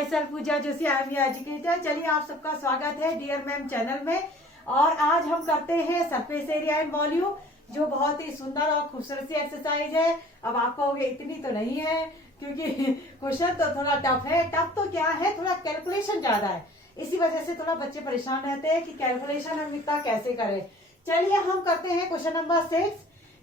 My self Pooja Joshi, I am educator. चलिए आप सबका स्वागत है डियर मैम चैनल में। और आज हम करते हैं सरफेस एरिया एंड वॉल्यूम, जो बहुत ही सुंदर और खूबसूरत सी एक्सरसाइज है। अब आप कहोगे इतनी तो नहीं है, क्योंकि क्वेश्चन तो थोड़ा टफ है। टफ तो क्या है, थोड़ा कैलकुलेशन ज्यादा है, इसी वजह से थोड़ा बच्चे परेशान रहते हैं कि कैलकुलेशन हम इतना कैसे करें। चलिए हम करते हैं क्वेश्चन नंबर 6,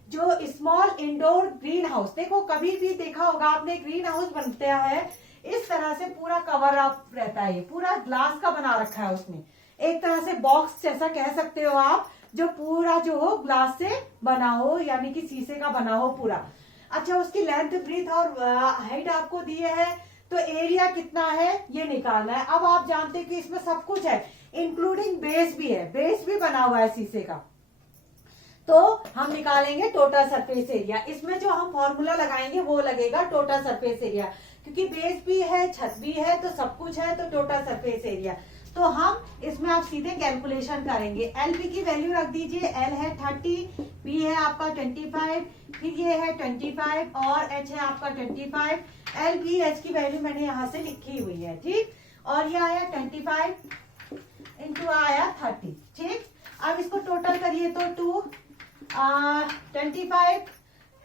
जो स्मॉल इंडोर ग्रीन हाउस। देखो कभी भी देखा होगा आपने, ग्रीन हाउस बनता है इस तरह से, पूरा कवर अप रहता है, पूरा ग्लास का बना रखा है उसमें, एक तरह से बॉक्स जैसा कह सकते हो आप, जो पूरा जो हो ग्लास से बना हो, यानी कि शीशे का बना हो पूरा। अच्छा, उसकी लेंथ, ब्रीथ और हाइट आपको दिए है, तो एरिया कितना है ये निकालना है। अब आप जानते हैं कि इसमें सब कुछ है, इंक्लूडिंग बेस भी है, बेस भी बना हुआ है शीशे का। तो हम निकालेंगे टोटल सरफेस एरिया। इसमें जो हम फॉर्मूला लगाएंगे वो लगेगा टोटल सरफेस एरिया, क्योंकि बेस भी है, छत भी है, तो सब कुछ है, तो टोटल सरफेस एरिया। तो हम इसमें आप सीधे कैलकुलेशन करेंगे। एल बी की वैल्यू रख दीजिए। एल है 30, बी है आपका 25, फिर ये है 25 और एच है आपका 25। एल बी एच की वैल्यू मैंने यहाँ से लिखी हुई है, ठीक। और ये आया 25 इंटू आया 30, ठीक। अब इसको टोटल करिए तो 25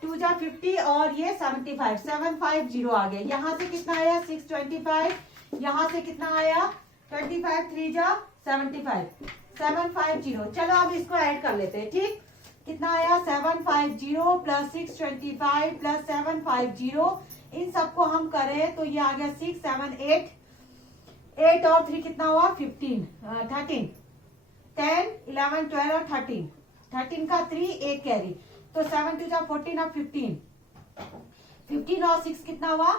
2 जा 50 और ये 75, 750 आ गया। यहाँ से कितना आया 625, यहाँ से कितना आया 25, 3 जा 75, 750। चलो अब इसको ऐड कर लेते हैं, ठीक। कितना आया 750 प्लस 625 प्लस 750, इन सबको हम करें तो ये आ गया 6 7 8 और 3 कितना हुआ 15 13 10 11 12 और 13 का 3 एक कैरी, तो 7 2 जा 14 और 15 और 6 कितना हुआ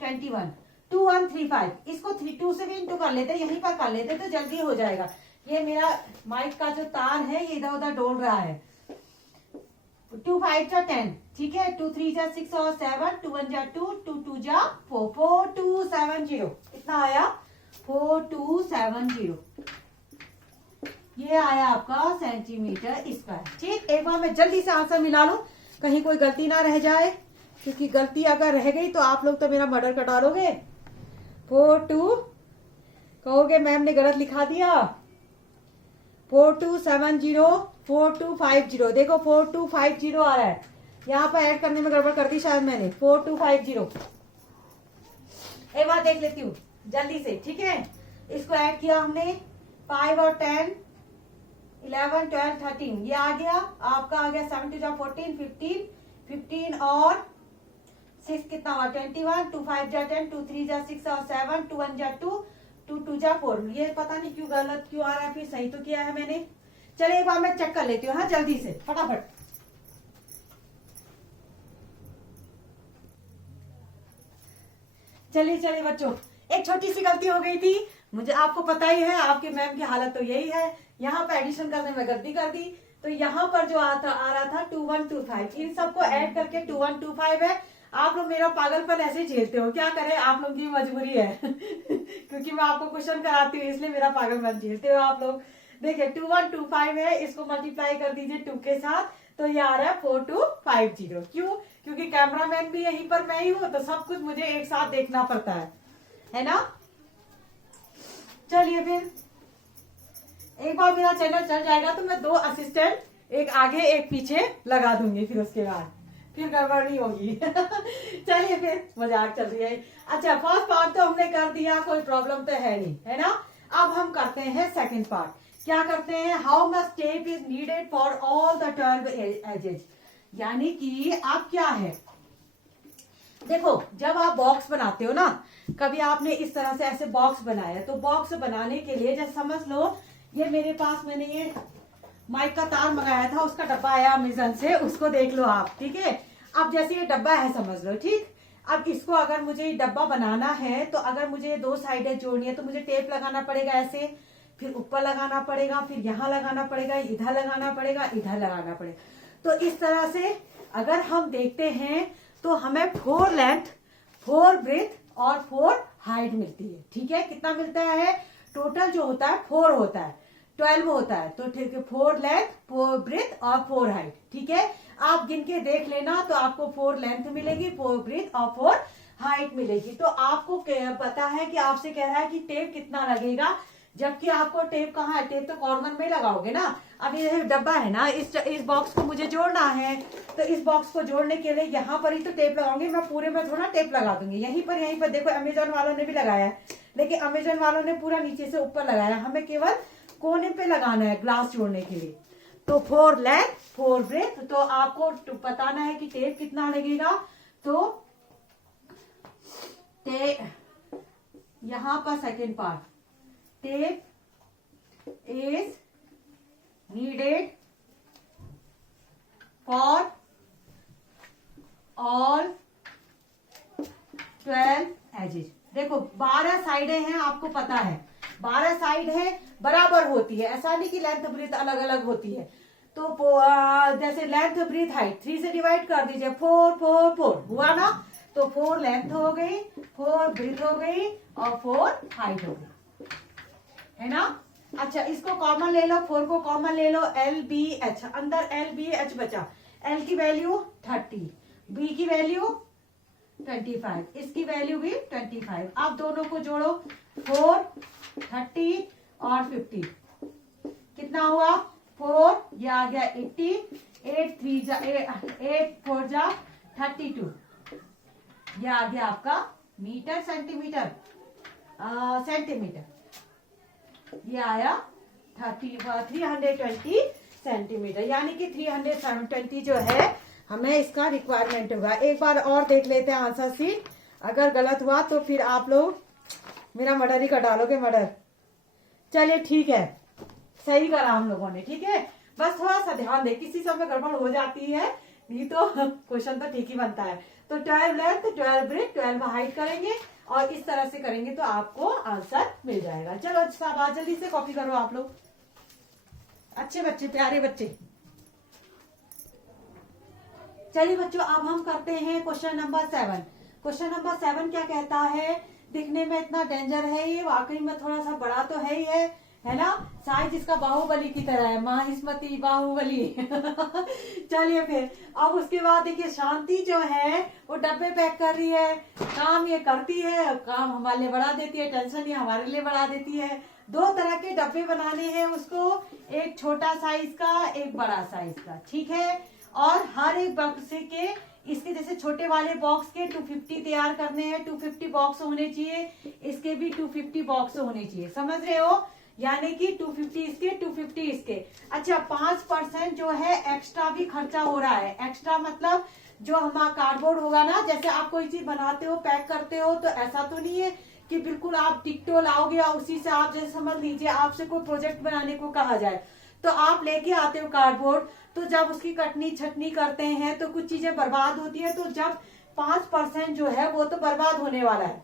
21, 2135। इसको 2 से भी इंटू कर लेते, यहीं पर कर लेते तो जल्दी हो जाएगा। ये मेरा माइक का जो तार है ये इधर उधर डोल रहा है। 2 5 जा 10, ठीक है। 2 3 जा 6 और 7, 2 1 जा 2, 2 2 जा 4, 4270 कितना आया 4270। ये आया आपका सेंटीमीटर स्क्वायर, ठीक। एक बार मैं जल्दी से आंसर मिला लूं, कहीं कोई गलती ना रह जाए, क्योंकि गलती अगर रह गई तो आप लोग तो मेरा मर्डर कटा लोगे। 42 कहोगे मैम ने गलत लिखा दिया। 4270 4250, देखो 4250 आ रहा है, यहाँ पर ऐड करने में गड़बड़ कर दी शायद मैंने। 4250 एक बार देख लेती हूँ जल्दी से, ठीक है। इसको ऐड किया हमने, 5 और 10 11 12 13, ये आ गया आपका, आ गया 7 2 जा 14 15 और 6 कितना हुआ 21, 2 5 जा 10, 2 3 जा 6 और 7, 2 1 जा 2, 2 2 जा 4। ये पता नहीं क्यों गलत क्यों आ रहा है, फिर सही तो किया है मैंने। चलिए एक बार मैं चेक कर लेती हूँ, हाँ जल्दी से फटाफट। चलिए बच्चों, एक छोटी सी गलती हो गई थी, मुझे आपको पता ही है आपके मैम की हालत तो यही है। यहाँ पे एडिशन करने में गलती कर दी, तो यहाँ पर जो आ रहा था 2125, इन सबको ऐड करके 2125 है। आप लोग मेरा पागलपन ऐसे झेलते हो, क्या करें, आप लोग की मजबूरी है क्योंकि मैं आपको क्वेश्चन कराती हूँ, इसलिए मेरा पागलपन झेलते हो आप लोग। देखिए 2125 है, इसको मल्टीप्लाई कर दीजिए 2 के साथ, तो ये आ रहा है 4250। क्यों? क्योंकि कैमरामैन भी यहीं पर मैं ही हूँ, तो सब कुछ मुझे एक साथ देखना पड़ता है ना। चलिए फिर एक बार मेरा चैनल चल जाएगा तो मैं 2 असिस्टेंट, एक आगे एक पीछे लगा दूंगी, फिर उसके बाद फिर गड़बड़ नहीं होगी चलिए फिर, मजाक चल रही है। अच्छा, फर्स्ट पार्ट तो हमने कर दिया, कोई प्रॉब्लम तो है नहीं, है ना। अब हम करते हैं सेकंड पार्ट। क्या करते हैं, how much tape is needed for all the 12 edges. यानी कि अब क्या है, देखो जब आप बॉक्स बनाते हो ना, कभी आपने इस तरह से ऐसे बॉक्स बनाया, तो बॉक्स बनाने के लिए जैसे समझ लो, ये मेरे पास मैंने ये माइक का तार मंगाया था, उसका डब्बा आया अमेजन से, उसको देख लो आप, ठीक है। अब जैसे ये डब्बा है समझ लो, ठीक। अब इसको अगर मुझे ये डब्बा बनाना है, तो अगर मुझे 2 साइडें जोड़नी है तो मुझे टेप लगाना पड़ेगा ऐसे, फिर ऊपर लगाना पड़ेगा, फिर यहाँ लगाना पड़ेगा, इधर लगाना पड़ेगा, इधर लगाना पड़ेगा। तो इस तरह से अगर हम देखते हैं तो हमें 4 लेंथ 4 ब्रेथ और 4 हाइट मिलती है, ठीक है। कितना मिलता है, टोटल जो होता है 4 होता है, 12 होता है, तो ठीक है 4 लेंथ 4 ब्रेथ और 4 हाइट, ठीक है। आप गिन के देख लेना, तो आपको 4 लेंथ मिलेगी, 4 ब्रेथ और 4 हाइट मिलेगी। तो आपको पता है कि आपसे कह रहा है कि टेप कितना लगेगा, जबकि आपको टेप कहाँ है, टेप तो कॉर्नर में लगाओगे ना। अब ये डब्बा है ना, इस बॉक्स को मुझे जोड़ना है, तो इस बॉक्स को जोड़ने के लिए यहाँ पर ही तो टेप लगाऊंगी मैं, पूरे में थोड़ा टेप लगा दूंगी। यहीं पर देखो अमेजोन वालों ने भी लगाया है, लेकिन अमेजोन वालों ने पूरा नीचे से ऊपर लगाया, हमें केवल कोने पे लगाना है ग्लास जोड़ने के लिए। तो 4 लेंथ 4 ब्रेथ, तो आपको बताना है कि टेप कितना लगेगा। तो टेप यहां पर second part, tape is needed for all 12 edges. देखो 12 साइडें हैं, आपको पता है 12 साइड है, बराबर होती है, ऐसा नहीं कि लेंथ ब्रीथ अलग अलग होती है। तो जैसे लेंथ ब्रीथ हाइट 3 से डिवाइड कर दीजिए, 4 4 4 हुआ ना। तो 4 लेंथ हो गई, 4 ब्रीथ हो गई और 4 हाइट हो गई, है ना। अच्छा इसको कॉमन ले लो, 4 को कॉमन ले लो, LBH, अंदर LBH बचा, L की वैल्यू 30, B की वैल्यू 25, इसकी वैल्यू भी 25। आप दोनों को जोड़ो, 4 30 और 50 कितना हुआ, 4, ये आ गया 80, 8 3 जा 8 4 जा 32, ये आ गया आपका मीटर सेंटीमीटर सेंटीमीटर, ये आया 320 सेंटीमीटर, यानी कि 320 जो है हमें इसका रिक्वायरमेंट होगा। एक बार और देख लेते हैं आंसर शीट, अगर गलत हुआ तो फिर आप लोग मेरा मर्डर ही कर डालोगे, मर्डर। चलिए ठीक है, सही करा हम लोगों ने, ठीक है। बस थोड़ा सा ध्यान दे, किसी समय गड़बड़ हो जाती है, नहीं तो क्वेश्चन तो ठीक ही बनता है। तो 12 लेंथ 12 ब्रेथ 12 हाइट करेंगे और इस तरह से करेंगे तो आपको आंसर मिल जाएगा। चलो शाबाश, जल्दी से कॉपी करो आप लोग, अच्छे बच्चे, प्यारे बच्चे। चलिए बच्चों, अब हम करते हैं क्वेश्चन नंबर 7। क्वेश्चन नंबर 7 क्या कहता है, दिखने में इतना डेंजर है ये, वाकई में थोड़ा सा बड़ा तो है ही है ना। साइज इसका बाहुबली की तरह है, माहिस्मती बाहुबली चलिए फिर, अब उसके बाद देखिए शांति जो है वो डब्बे पैक कर रही है, काम ये करती है, काम हमारे लिए बढ़ा देती है, टेंशन ये हमारे लिए बढ़ा देती है। 2 तरह के डब्बे बनाने हैं उसको, एक छोटा साइज का, एक बड़ा साइज का, ठीक है। और हर एक बॉक्स के, इसके जैसे छोटे वाले बॉक्स के 250 तैयार करने हैं, 250 बॉक्स होने चाहिए, इसके भी 250 बॉक्स होने चाहिए, समझ रहे हो, यानी कि 250 इसके 250 इसके। अच्छा 5% जो है एक्स्ट्रा भी खर्चा हो रहा है, एक्स्ट्रा मतलब जो हमारा कार्डबोर्ड होगा ना, जैसे आप कोई चीज बनाते हो पैक करते हो, तो ऐसा तो नहीं है कि बिल्कुल आप डिक्टो लाओगे और उसी से आप, जैसे समझ लीजिए आपसे कोई प्रोजेक्ट बनाने को कहा जाए तो आप लेके आते हो कार्डबोर्ड, तो जब उसकी कटनी छटनी करते हैं तो कुछ चीजें बर्बाद होती है, तो जब 5% जो है वो तो बर्बाद होने वाला है,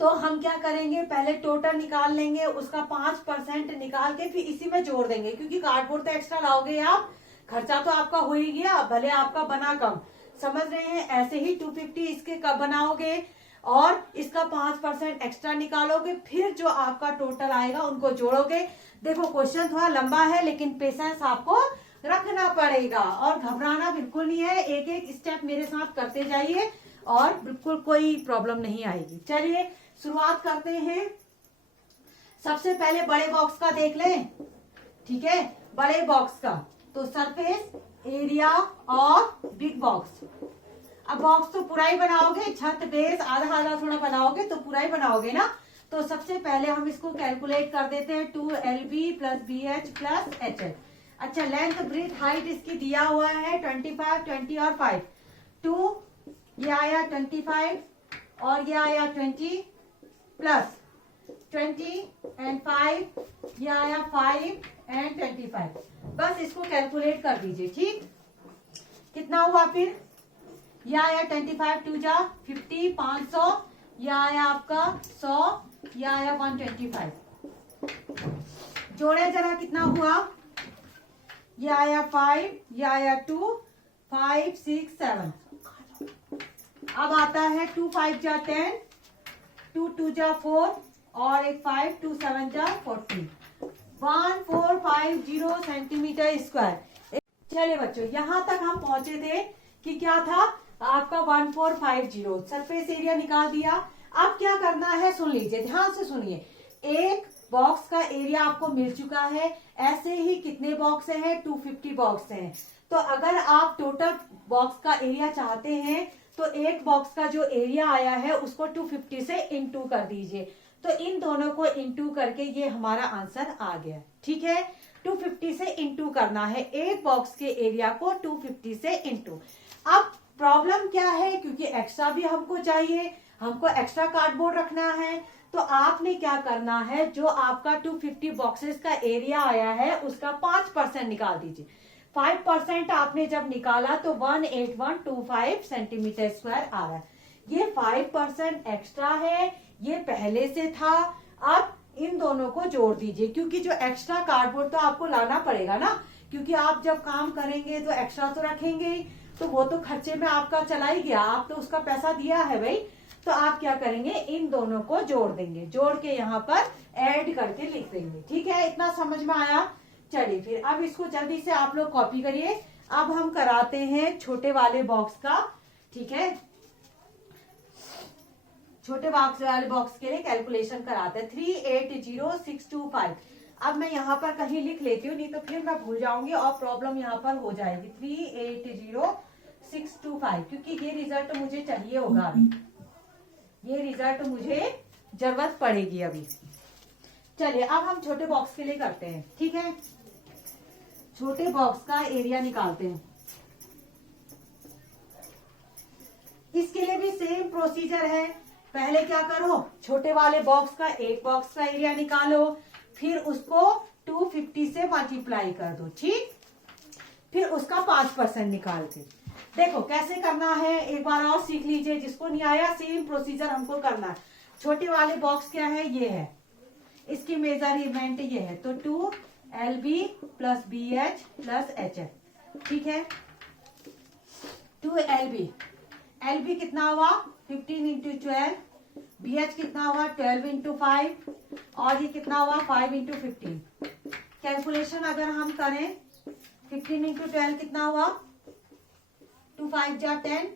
तो हम क्या करेंगे, पहले टोटल निकाल लेंगे, उसका 5% निकाल के फिर इसी में जोड़ देंगे, क्योंकि कार्डबोर्ड तो एक्स्ट्रा लाओगे आप, खर्चा तो आपका हो ही गया, भले आपका बना कम, समझ रहे हैं। ऐसे ही 250 इसके कब बनाओगे और इसका 5% एक्स्ट्रा निकालोगे, फिर जो आपका टोटल आएगा उनको जोड़ोगे। देखो क्वेश्चन थोड़ा लंबा है, लेकिन पेशेंस आपको रखना पड़ेगा और घबराना बिल्कुल नहीं है, एक एक स्टेप मेरे साथ करते जाइए और बिल्कुल कोई प्रॉब्लम नहीं आएगी। चलिए शुरुआत करते हैं, सबसे पहले बड़े बॉक्स का देख लें, ठीक है। बड़े बॉक्स का तो सरफेस एरिया और बिग बॉक्स, अब बॉक्स तो पूरा ही बनाओगे, छत बेस आधा आधा थोड़ा बनाओगे तो पूरा ही बनाओगे ना। तो सबसे पहले हम इसको कैलकुलेट कर देते हैं, 2LB + BH + HH। अच्छा लेंथ ब्रीथ हाइट इसकी दिया हुआ है 25 20 और 5, 2 ये आया 25 और ये आया 20 प्लस 20 एंड 5 ये आया 5 एंड 25। बस इसको कैलकुलेट कर दीजिए, ठीक। कितना हुआ फिर, ये आया 25 2 जा 50 500, ये आया आपका 100, ये आया 125। जोड़े जरा कितना हुआ, ये आया 5, ये आया 2 5 6 7। अब आता है 2 5 जा 10, 2 2 जा 4 और एक 5 2 7 जा 40, 1450 सेंटीमीटर स्क्वायर। चलिए बच्चों, यहां तक हम पहुंचे थे कि क्या था, आपका 1450 सरफेस एरिया निकाल दिया। अब क्या करना है सुन लीजिए, ध्यान से सुनिए। एक बॉक्स का एरिया आपको मिल चुका है। ऐसे ही कितने बॉक्स हैं? 250 बॉक्स हैं। तो अगर आप टोटल बॉक्स का एरिया चाहते हैं तो एक बॉक्स का जो एरिया आया है उसको 250 से इंटू कर दीजिए। तो इन दोनों को इंटू करके ये हमारा आंसर आ गया। ठीक है, 250 से इंटू करना है एक बॉक्स के एरिया को 250 से इंटू। अब प्रॉब्लम क्या है, क्योंकि एक्स्ट्रा भी हमको चाहिए, हमको एक्स्ट्रा कार्डबोर्ड रखना है। तो आपने क्या करना है, जो आपका 250 बॉक्सेस का एरिया आया है उसका 5% निकाल दीजिए। 5% आपने जब निकाला तो 18125 सेंटीमीटर स्क्वायर आ रहा है। ये 5% एक्स्ट्रा है, ये पहले से था। अब इन दोनों को जोड़ दीजिए, क्योंकि जो एक्स्ट्रा कार्डबोर्ड तो आपको लाना पड़ेगा ना, क्योंकि आप जब काम करेंगे तो एक्स्ट्रा तो रखेंगे ही, तो वो तो खर्चे में आपका चला ही गया, आप तो उसका पैसा दिया है भाई। तो आप क्या करेंगे, इन दोनों को जोड़ देंगे, जोड़ के यहाँ पर ऐड करके लिख देंगे। ठीक है, इतना समझ में आया? चलिए फिर अब इसको जल्दी से आप लोग कॉपी करिए। अब हम कराते हैं छोटे वाले बॉक्स का। ठीक है, छोटे बॉक्स वाले बॉक्स के लिए कैलकुलेशन कराते हैं। 380625। अब मैं यहाँ पर कहीं लिख लेती हूँ, नहीं तो फिर मैं भूल जाऊंगी और प्रॉब्लम यहाँ पर हो जाएगी। 380625, क्योंकि ये रिजल्ट मुझे चाहिए होगा अभी, ये रिजल्ट मुझे जरूरत पड़ेगी अभी। चलिए अब हम छोटे बॉक्स के लिए करते हैं। ठीक है, छोटे बॉक्स का एरिया निकालते हैं। इसके लिए भी सेम प्रोसीजर है। पहले क्या करो, छोटे वाले बॉक्स का एक बॉक्स का एरिया निकालो, फिर उसको 250 से मल्टीप्लाई कर दो। ठीक, फिर उसका 5% निकाल के देखो कैसे करना है, एक बार और सीख लीजिए। जिसको नहीं आया सेम प्रोसीजर हमको करना है। छोटे वाले बॉक्स क्या है, ये है, इसकी मेजरमेंट ये है, तो 2LB plus BH plus HF। ठीक है, 2LB, LB कितना हुआ 15 इंटू 12, BH कितना हुआ 12 इंटू 5, और ये कितना हुआ 5 इंटू 15। कैलकुलेशन अगर हम करें 15 इंटू 12 कितना हुआ, 2 5 जा 10,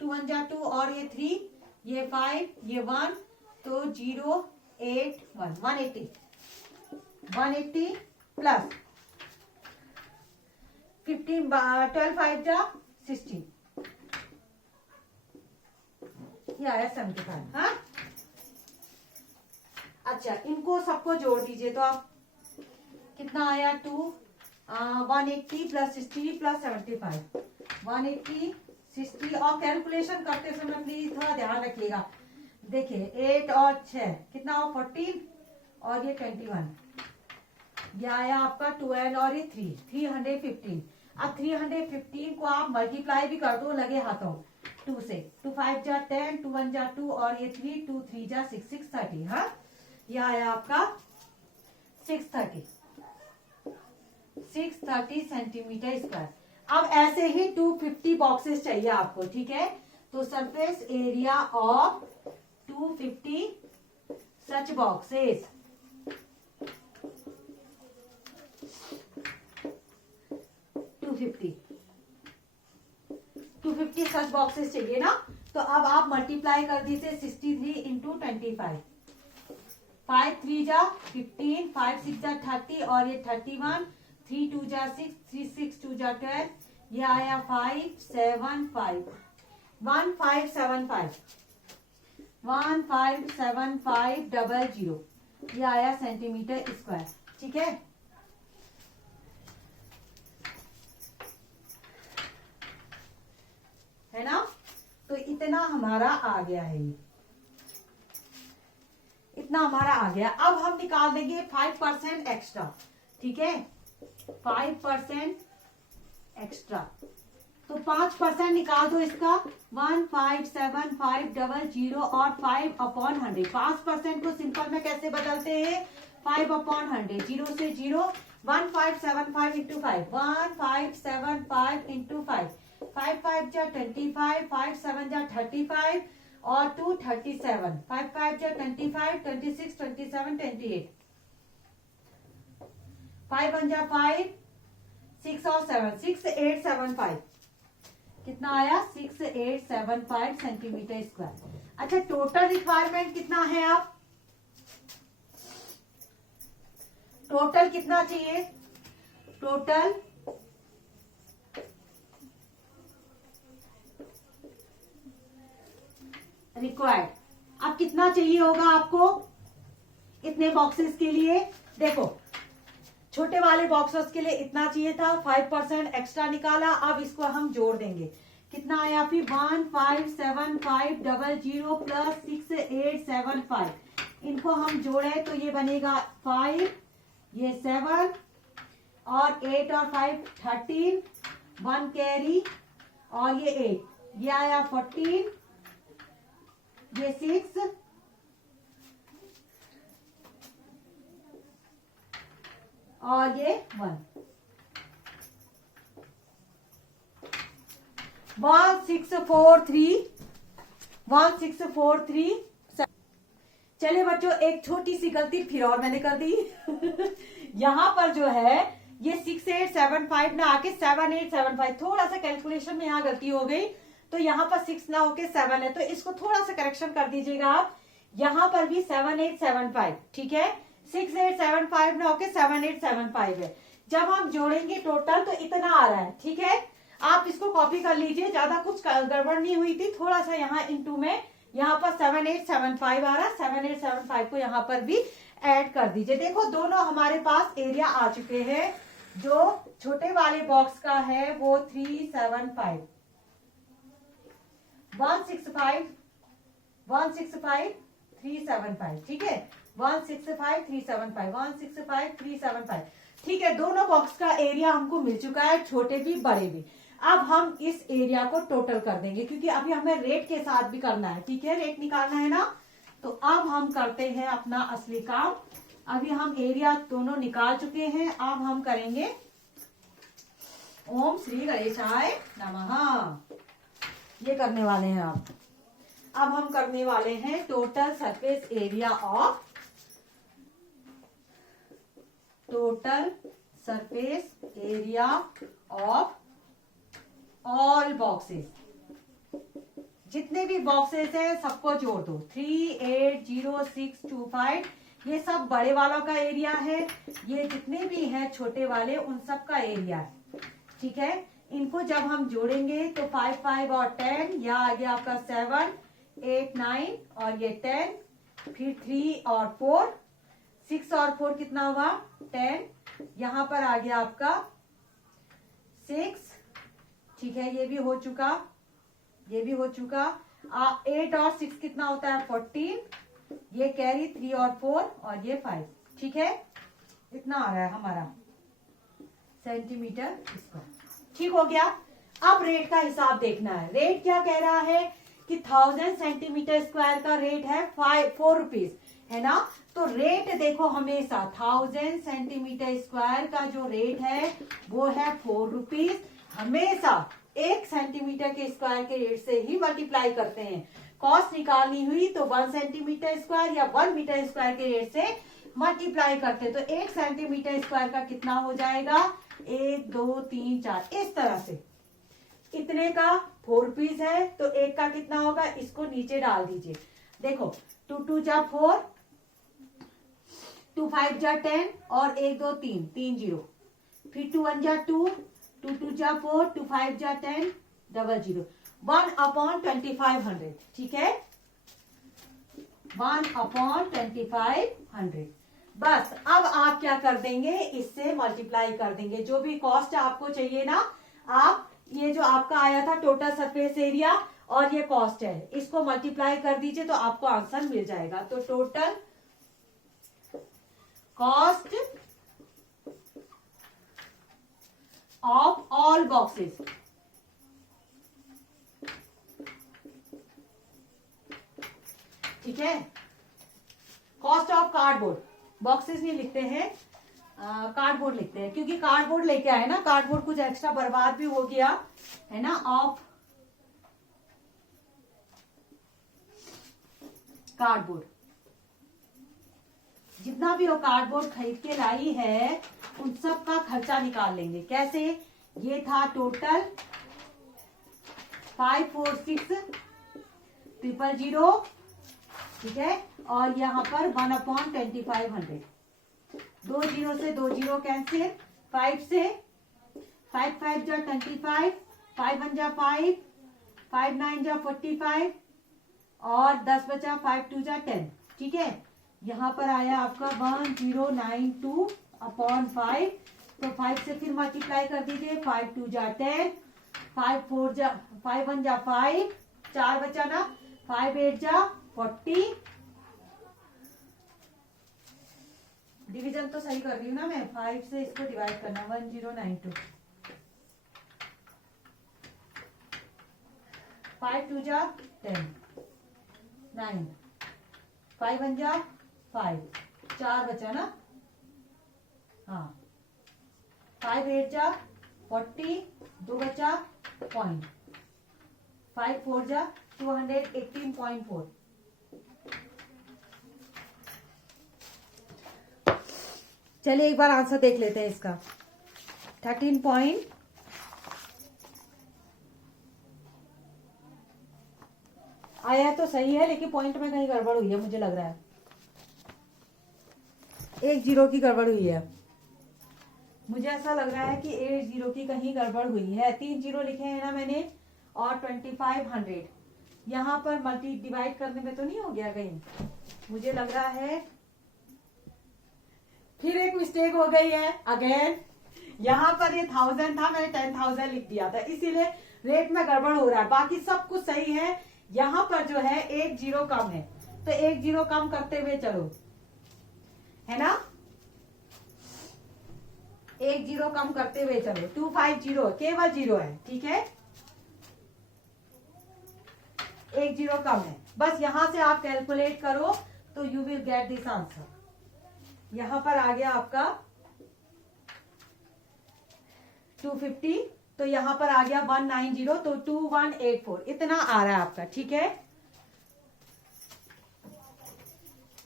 2 1 जा 2, और ये 3, ये 5, ये 1, तो 0 8 1 180 प्लस 15 12 5 जा 60, ये आया 75। हाँ, अच्छा इनको सबको जोड़ दीजिए तो आप कितना आया 180 प्लस 60 प्लस 75, 180 60। और कैलकुलेशन करते समय प्लीज थोड़ा ध्यान रखिएगा। देखिए 8 और 6 कितना हो 14, और ये 21, ये आया आपका 12 और ये 315। अब 315 को आप मल्टीप्लाई भी कर दो लगे हाथों 2 से, 2 5 जा 10, 2 1 जा 2, और ये 3 2 3 जा 6 630। हाँ, ये आया आपका 630 सेंटीमीटर स्क्वायर। अब ऐसे ही 250 बॉक्सेस चाहिए आपको। ठीक है, तो surface area of 250 such boxes, 250 such boxes चाहिए ना। तो अब आप मल्टीप्लाई कर दीजिए 63 इंटू 25, 5 3 जा 15, 5 6 जा 30, और ये 31, 3 2 जा 6, 3 6 2 जा 12, ये आया 575, 1575 157500, ये आया सेंटीमीटर स्क्वायर। ठीक है, है ना। तो इतना हमारा आ गया है, ये इतना हमारा आ गया। अब हम निकाल देंगे 5% एक्स्ट्रा। ठीक है, 5% एक्स्ट्रा, तो 5% निकाल दो इसका 157500 और 5/100। 5% को सिंपल में कैसे बदलते हैं, 5/100, 0 से 0, 1575 इंटू 5, 1575 इंटू 5, 5 5 जा 25, 5 7 जा 35, और 2 37, 5 5 जा 25, 26 27 28, 5 1 जा 5, 6 और 7 6 8 7 5। कितना आया 6875 सेंटीमीटर स्क्वायर। अच्छा, टोटल रिक्वायरमेंट कितना है? आप टोटल कितना चाहिए? टोटल रिक्वायर्ड अब कितना चाहिए होगा आपको इतने बॉक्सेस के लिए? देखो, छोटे वाले बॉक्सेस के लिए इतना चाहिए था, 5% एक्स्ट्रा निकाला। अब इसको हम जोड़ देंगे, कितना आया फिर 157500 प्लस 6875। इनको हम जोड़े तो ये बनेगा 5, ये 7 और 8 और 5 13, 1 कैरी और ये 8, ये आया 14, ये 6 और ये 1, 1643। चलिए बच्चों, एक छोटी सी गलती फिर और मैंने कर दी यहाँ पर जो है ये 6875 ना आके 7875, थोड़ा सा कैलकुलेशन में यहाँ गलती हो गई, तो यहाँ पर 6 ना होके 7 है, तो इसको थोड़ा सा करेक्शन कर दीजिएगा आप। यहाँ पर भी 7875, ठीक है, 6875 ना होके 7875 है। जब हम जोड़ेंगे टोटल तो इतना आ रहा है, ठीक है। आप इसको कॉपी कर लीजिए, ज्यादा कुछ गड़बड़ नहीं हुई थी, थोड़ा सा यहाँ इनटू में यहाँ पर 7875 आ रहा है, 7875 को यहाँ पर भी ऐड कर दीजिए। देखो, दोनों हमारे पास एरिया आ चुके हैं। जो छोटे वाले बॉक्स का है वो 375, 165 375, ठीक है, 165 375, 165 375, ठीक है। दोनों बॉक्स का एरिया हमको मिल चुका है, छोटे भी बड़े भी। अब हम इस एरिया को टोटल कर देंगे, क्योंकि अभी हमें रेट के साथ भी करना है, ठीक है, रेट निकालना है ना। तो अब हम करते हैं अपना असली काम। अभी हम एरिया दोनों निकाल चुके हैं, अब हम करेंगे ओम श्री गणेशाय नमः, ये करने वाले हैं आप। अब हम करने वाले हैं total surface area of, total surface area of all boxes. जितने भी बॉक्सेस हैं सबको जोड़ दो, 380625, ये सब बड़े वालों का एरिया है, ये जितने भी हैं छोटे वाले उन सब का एरिया है, ठीक है। इनको जब हम जोड़ेंगे तो 5 5 और 10, यहाँ आ गया आपका 7 8 9 और ये 10, फिर 3 और 4, 6 और 4 कितना हुआ 10, यहाँ पर आ गया आपका 6, ठीक है, ये भी हो चुका, ये भी हो चुका। 8 और 6 कितना होता है 14, ये कैरी 3 और 4 और ये 5, ठीक है। इतना आ रहा है हमारा सेंटीमीटर स्क्वायर, ठीक हो गया। अब रेट का हिसाब देखना है। रेट क्या कह रहा है कि 1000 सेंटीमीटर स्क्वायर का रेट है 4 रुपीज, है ना। तो रेट देखो, हमेशा 1000 सेंटीमीटर स्क्वायर का जो रेट है वो है 4 रुपीज। हमेशा 1 सेंटीमीटर के स्क्वायर के रेट से ही मल्टीप्लाई करते हैं। कॉस्ट निकालनी हुई तो 1 सेंटीमीटर स्क्वायर या 1 मीटर स्क्वायर के रेट से मल्टीप्लाई करते हैं। तो 1 सेंटीमीटर स्क्वायर का कितना हो जाएगा 1 2 3 4, इस तरह से। इतने का 4 रुपीज है तो 1 का कितना होगा, इसको नीचे डाल दीजिए। देखो 2 2 जा 4, 2 5 जा 10 और 1 2 3 3 0, फिर 2 1 जा 2, 2 2 जा 4, 2 5 जा 10, 0 0, 1/2500, ठीक है, 1/2500। बस अब आप क्या कर देंगे, इससे मल्टीप्लाई कर देंगे। जो भी कॉस्ट आपको चाहिए ना, आप ये जो आपका आया था टोटल सरफेस एरिया और ये कॉस्ट है, इसको मल्टीप्लाई कर दीजिए तो आपको आंसर मिल जाएगा। तो total cost of all boxes, ठीक है। कॉस्ट ऑफ कार्डबोर्ड, बॉक्सेस नहीं लिखते हैं, कार्डबोर्ड लिखते हैं, क्योंकि कार्डबोर्ड लेके आए ना, कार्डबोर्ड कुछ एक्स्ट्रा बर्बाद भी हो गया है ना। ऑफ कार्डबोर्ड, जितना भी वो कार्डबोर्ड खरीद के लाई है उन सब का खर्चा निकाल लेंगे। कैसे, ये था टोटल 546,000, ठीक है। और यहाँ पर 1/2500, 2 जीरो से 2 जीरो कैंसिल, 5 से 5 5 जा 25, 5 1 जा 5, 5 9 जा 45 और 10 बचा, 5 2 जा 10, ठीक है। यहाँ पर आया आपका 1092/5, तो 5 से फिर मल्टीप्लाई कर दीजिए, 5 2 जा 10, 5 4 जा 5 1 जा 5, 4 बचा ना, 5 8 जा 40, डिवीजन तो सही कर रही हूँ ना मैं, 5 से इसको डिवाइड करना, 1092, 5 2 जा 10, 9, 5 1 जा 5, 4 बचा ना, हाँ, 5 8 जा 40, 2 बचा पॉइंट, 5 4 जा 218.4। चलिए एक बार आंसर देख लेते हैं इसका। 13 पॉइंट आया तो सही है, लेकिन पॉइंट में कहीं गड़बड़ हुई है, मुझे लग रहा है 1 जीरो की गड़बड़ हुई है, मुझे ऐसा लग रहा है कि 8 जीरो की कहीं गड़बड़ हुई है। 3 जीरो लिखे हैं ना मैंने, और 2500 यहाँ पर मल्टी डिवाइड करने में तो नहीं हो गया कहीं, मुझे लग रहा है फिर एक मिस्टेक हो गई है अगेन। यहाँ पर ये 1000 था, मैंने 10,000 लिख दिया था, इसीलिए रेट में गड़बड़ हो रहा है, बाकी सब कुछ सही है। यहाँ पर जो है 1 जीरो कम है, तो 1 जीरो कम करते हुए चलो, है ना, 1 जीरो कम करते हुए चलो, 250 केवल जीरो है, ठीक है, 1 जीरो कम है, बस यहां से आप कैलकुलेट करो तो you will get this answer. यहां पर आ गया आपका 250, तो यहां पर आ गया 190, तो 2184 इतना आ रहा है आपका, ठीक है।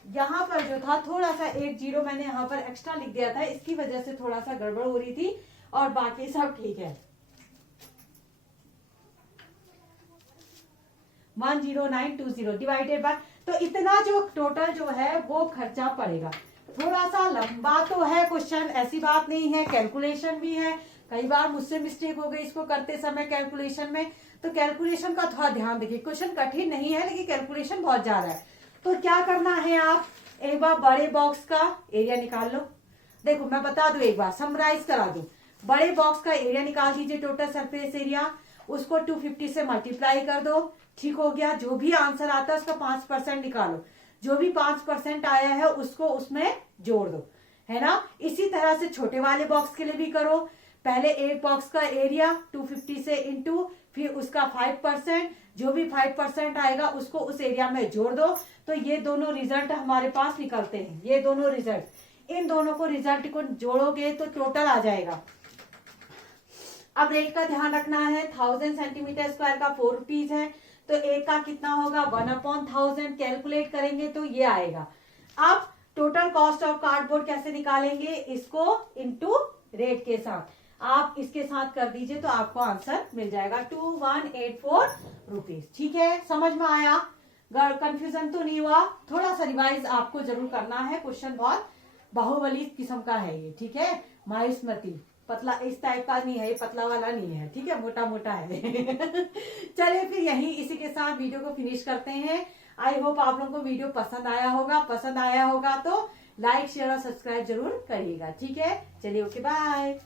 यहां पर जो था थोड़ा सा 1 जीरो मैंने यहां पर एक्स्ट्रा लिख दिया था, इसकी वजह से थोड़ा सा गड़बड़ हो रही थी, और बाकी सब ठीक है। 10920 डिवाइडेड बाय, तो इतना जो टोटल जो है वो खर्चा पड़ेगा। थोड़ा सा लंबा तो है क्वेश्चन, ऐसी बात नहीं है, कैलकुलेशन भी है, कई बार मुझसे मिस्टेक हो गई इसको करते समय कैलकुलेशन में, तो कैलकुलेशन का थोड़ा ध्यान देखिए। क्वेश्चन कठिन नहीं है, लेकिन कैलकुलेशन बहुत ज्यादा है। तो क्या करना है, आप एक बार बड़े बॉक्स का एरिया निकाल लो। देखो मैं बता दूं, एक बार समराइज करा दूं, बड़े बॉक्स का एरिया निकाल दीजिए, टोटल सरफेस एरिया, उसको 250 से मल्टीप्लाई कर दो, ठीक हो गया। जो भी आंसर आता है उसका 5% निकालो, जो भी 5% आया है उसको उसमें जोड़ दो, है ना। इसी तरह से छोटे वाले बॉक्स के लिए भी करो, पहले एक बॉक्स का एरिया 250 से इंटू, फिर उसका 5%, जो भी 5% आएगा उसको उस एरिया में जोड़ दो, तो ये दोनों रिजल्ट हमारे पास निकलते हैं। ये दोनों रिजल्ट, इन दोनों को रिजल्ट को जोड़ोगे तो टोटल आ जाएगा। अब रेट का ध्यान रखना है, 1000 सेंटीमीटर स्क्वायर का 4 रुपीज है, तो एक का कितना होगा 1/1000, कैलकुलेट करेंगे तो ये आएगा। अब टोटल कॉस्ट ऑफ कार्डबोर्ड कैसे निकालेंगे, इसको इनटू रेट के साथ आप इसके साथ कर दीजिए तो आपको आंसर मिल जाएगा 2184 रुपीज, ठीक है। समझ में आया, कंफ्यूजन तो नहीं हुआ, थोड़ा सा रिवाइज आपको जरूर करना है, क्वेश्चन बहुत बाहुबली किस्म का है ये, ठीक है। मायुस्मृति पतला इस टाइप का नहीं है, ये पतला वाला नहीं है, ठीक है, मोटा मोटा है। चलिए फिर यही इसी के साथ वीडियो को फिनिश करते हैं। आई होप आप लोगों को वीडियो पसंद आया होगा, पसंद आया होगा तो लाइक शेयर और सब्सक्राइब जरूर करिएगा, ठीक है। चलिए ओके बाय।